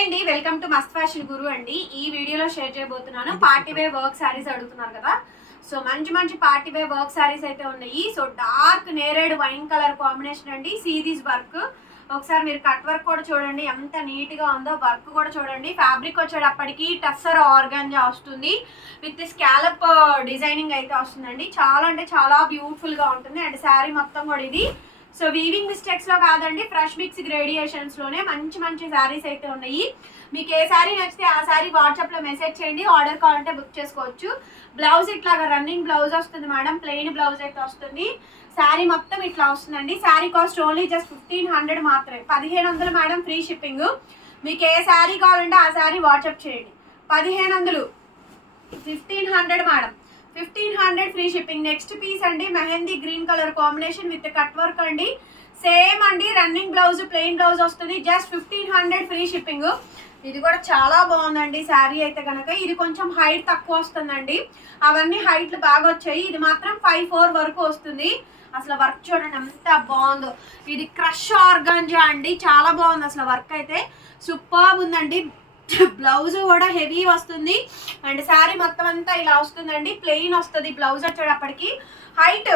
అండి welcome to Mast fashion guru అండి. ఈ వీడియోలో షేర్ చేయబోతున్నాను. పార్టీ వే వర్క్ శారీస్ అడుగుతున్నారు కదా. సో మంచి మంచి పార్టీ వే వర్క్ శారీస్ అయితే ఉన్నాయి. సో డార్క్ నేరేడ్ వైన్ కలర్ కాంబినేషన్ అండి. Series work. ఒకసారి మీరు కట్ వర్క్ కూడా చూడండి. ఎంత నీట్గా ఉందో వర్క్ కూడా చూడండి. ఫ్యాబ్రిక్ వచ్చేటప్పటికి టస్సర్ ఆర్గాంజా వస్తుంది. విత్ స్కాలప్ డిజైనింగ్ అయితే వస్తుందండి. చాలా అంటే చాలా బ్యూటిఫుల్గా ఉంటుంది. అండ్ శారీ మొత్తం కూడా ఇది సో వీవింగ్ మిస్టేక్స్లో కాదండి ఫ్రెష్ మిక్స్ గ్రేడియేషన్స్లోనే మంచి మంచి శారీస్ అయితే ఉన్నాయి. మీకు ఏ శారీ నచ్చితే ఆ శారీ వాట్సాప్లో మెసేజ్ చేయండి ఆర్డర్ కావాలంటే బుక్ చేసుకోవచ్చు. బ్లౌజ్ ఇట్లాగా రన్నింగ్ బ్లౌజ్ వస్తుంది మేడం ప్లెయిన్ బ్లౌజ్ అయితే వస్తుంది. శారీ మొత్తం ఇట్లా వస్తుందండి. Sari cost only just fifteen hundred మాత్రమే. పదిహేను వందలు మేడం ఫ్రీ షిప్పింగ్ మీకు ఏ శారీ కావాలంటే ఆ శారీ వాట్సాప్ చేయండి. పదిహేను వందలు. Fifteen hundred madam fifteen hundred free shipping. Next piece అండి mehndi green colour combination with cut work అండి. సేమ్ అండి రన్నింగ్ బ్లౌజ్ ప్లెయిన్ బ్లౌజ్ వస్తుంది. Just fifteen hundred free shipping. ఇది కూడా చాలా బాగుందండి శారీ అయితే కనుక ఇది కొంచెం హైట్ తక్కువ వస్తుందండి. అవన్నీ హైట్లు బాగా వచ్చాయి. ఇది మాత్రం ఫైవ్ ఫోర్ వరకు వస్తుంది. అసలు వర్క్ చూడండి ఎంత బాగుందో. ఇది క్రష్ ఆర్గాంజా అండి చాలా బాగుంది అసలు వర్క్ అయితే. సూపర్ ఉందండి. బ్లౌజ్ కూడా హెవీ వస్తుంది. అండ్ శారీ మొత్తం అంతా ఇలా వస్తుందండి. ప్లెయిన్ వస్తుంది బ్లౌజ్ వచ్చేటప్పటికి. హైట్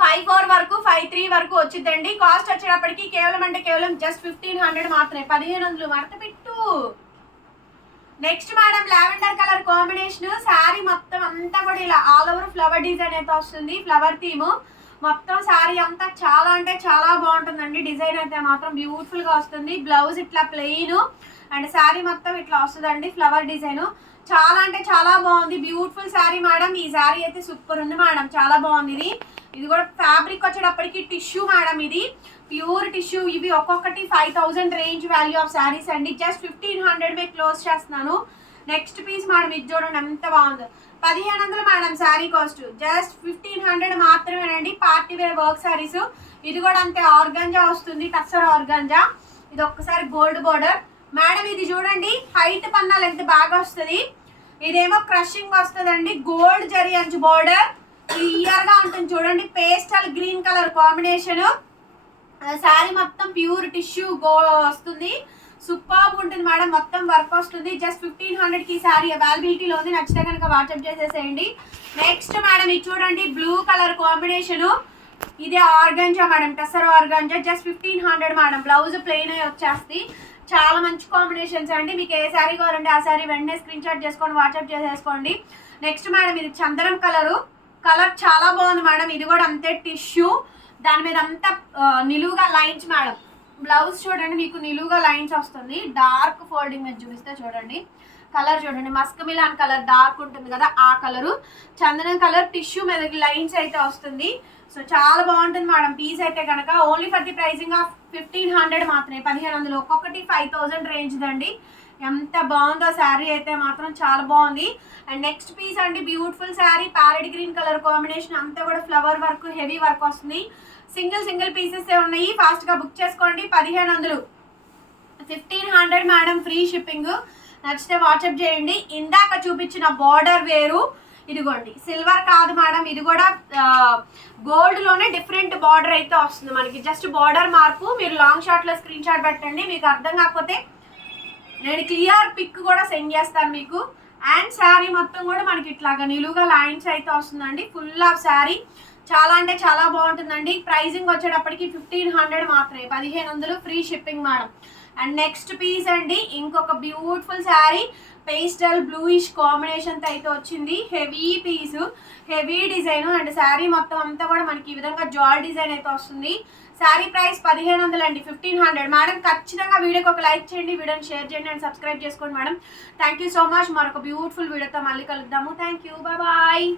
ఫైవ్ ఫోర్ వరకు ఫైవ్ త్రీ వరకు వచ్చిందండి కాస్ట్ వచ్చేటప్పటికి కేవలం అంటే కేవలం జస్ట్ ఫిఫ్టీన్ హండ్రెడ్ మాత్రమే. పదిహేను వందలు మడత పెట్టు. Next madam lavender colour combination. Sari మొత్తం అంతా కూడా ఇలా ఆల్ ఓవర్ ఫ్లవర్ డిజైన్ అయితే వస్తుంది. Flower theme. మొత్తం శారీ అంతా చాలా అంటే చాలా బాగుంటుందండి. డిజైన్ అయితే మాత్రం బ్యూటిఫుల్గా వస్తుంది. బ్లౌజ్ ఇట్లా ప్లెయిన్. అండ్ శారీ మొత్తం ఇట్లా వస్తుందండి ఫ్లవర్ డిజైన్ చాలా అంటే చాలా బాగుంది. Beautiful sari madam. ఈ శారీ అయితే సూపర్ ఉంది మేడం. చాలా బాగుంది ఇది. ఇది కూడా ఫ్యాబ్రిక్ వచ్చేటప్పటికి టిష్యూ మేడం ఇది. ప్యూర్ టిష్యూ ఇవి ఒక్కొక్కటి five thousand range value of saris అండి. జస్ట్ ఫిఫ్టీన్ హండ్రెడ్ మే క్లోజ్ చేస్తున్నాను. నెక్స్ట్ పీస్ మేడం ఇది చూడండి ఎంత బాగుందో. పదిహేను వందలు madam sari cost just fifteen hundred మాత్రమేనండి. పార్టీ వేర్ వర్క్ శారీస్ ఇది కూడా అంతే ఆర్గాంజా వస్తుంది టస్సర్ ఆర్గాంజా ఇది ఒక్కసారి గోల్డ్ బోర్డర్ మేడం ఇది చూడండి హైట్ పన్నాలు ఎంత బాగా వస్తుంది. ఇదేమో క్రషింగ్ వస్తుందండి గోల్డ్ జరి అంచు బోర్డర్ క్లియర్గా ఉంటుంది చూడండి pastel green colour combination sari మొత్తం ప్యూర్ టిష్యూ గో వస్తుంది. సూపర్ ఉంటుంది మేడం మొత్తం వర్క్ వస్తుంది. జస్ట్ ఫిఫ్టీన్ హండ్రెడ్కి శారీ అవైలబిలిటీలో ఉంది నచ్చితే కనుక వాట్సాప్ చేసేసేయండి. నెక్స్ట్ మేడం ఇది చూడండి బ్లూ కలర్ కాంబినేషన్ ఇదే organza madam tussar organza just fifteen hundred madam. Blouse plain వచ్చేస్తుంది. చాలా మంచి కాంబినేషన్స్ అండి. మీకు ఏ శారీ కావాలంటే ఆ శారీ వెంటనే స్క్రీన్ షాట్ చేసుకోండి వాట్సాప్ చేసేసుకోండి. నెక్స్ట్ మేడం ఇది చందనం కలరు కలర్ చాలా బాగుంది మేడం ఇది కూడా అంతే టిష్యూ దాని మీద అంతా నిలువుగా లైన్స్ మేడం బ్లౌజ్ చూడండి మీకు నిలువుగా లైన్స్ వస్తుంది. డార్క్ ఫోల్డింగ్ మీద చూపిస్తే చూడండి. కలర్ చూడండి. మస్క్ మిలాన్ కలర్ డార్క్ ఉంటుంది కదా ఆ కలరు చందనం కలర్ టిష్యూ మీద లైన్స్ అయితే వస్తుంది. సో చాలా బాగుంటుంది మేడం. పీస్ అయితే కనుక only for the pricing of fifteen hundred మాత్రమే. పదిహేను వందలు. ఒక్కొక్కటి ఫైవ్ థౌసండ్ రేంజ్ దండి. ఎంత బాగుందో శారీ అయితే మాత్రం చాలా బాగుంది. అండ్ నెక్స్ట్ పీస్ అండి beautiful sari. Parrot green colour combination అంతా కూడా ఫ్లవర్ వర్క్ హెవీ వర్క్ వస్తుంది. సింగిల్ సింగిల్ పీసెస్ ఉన్నాయి. ఫాస్ట్గా బుక్ చేసుకోండి. పదిహేను వందలు. Fifteen hundred madam free shipping నచ్చితే వాట్సాప్ చేయండి. ఇందాక చూపించిన బార్డర్ వేరు. ఇదిగోండి సిల్వర్ కాదు మేడం ఇది కూడా గోల్డ్లోనే డిఫరెంట్ బార్డర్ అయితే వస్తుంది మనకి. జస్ట్ బార్డర్ మార్పు మీరు లాంగ్ షాట్లో స్క్రీన్ షాట్ పెట్టండి మీకు అర్థం కాకపోతే నేను క్లియర్ పిక్ కూడా సెండ్ చేస్తాను మీకు. అండ్ శారీ మొత్తం కూడా మనకి ఇట్లాగా నిలువుగా లైన్స్ అయితే వస్తుందండి. ఫుల్ ఆఫ్ శారీ చాలా అంటే చాలా బాగుంటుందండి. ప్రైజింగ్ వచ్చేటప్పటికి ఫిఫ్టీన్ హండ్రెడ్ మాత్రమే. పదిహేను వందలు free shipping madam. And next piece అండి ఇంకొక beautiful sari pastel bluish combination అయితే వచ్చింది. Heavy piece heavy design and sari మొత్తం అంతా కూడా మనకి ఈ విధంగా జాల్ డిజైన్ అయితే వస్తుంది. శారీ ప్రైస్ పదిహేను వందలు అండి ఫిఫ్టీన్ హండ్రెడ్ మేడం ఖచ్చితంగా వీడియోకి ఒక లైక్ చేయండి వీడియోని షేర్ చేయండి అండ్ సబ్స్క్రైబ్ చేసుకోండి madam thank you so much మరొక బ్యూటిఫుల్ వీడియోతో మళ్ళీ కలుద్దాము. Thank you bye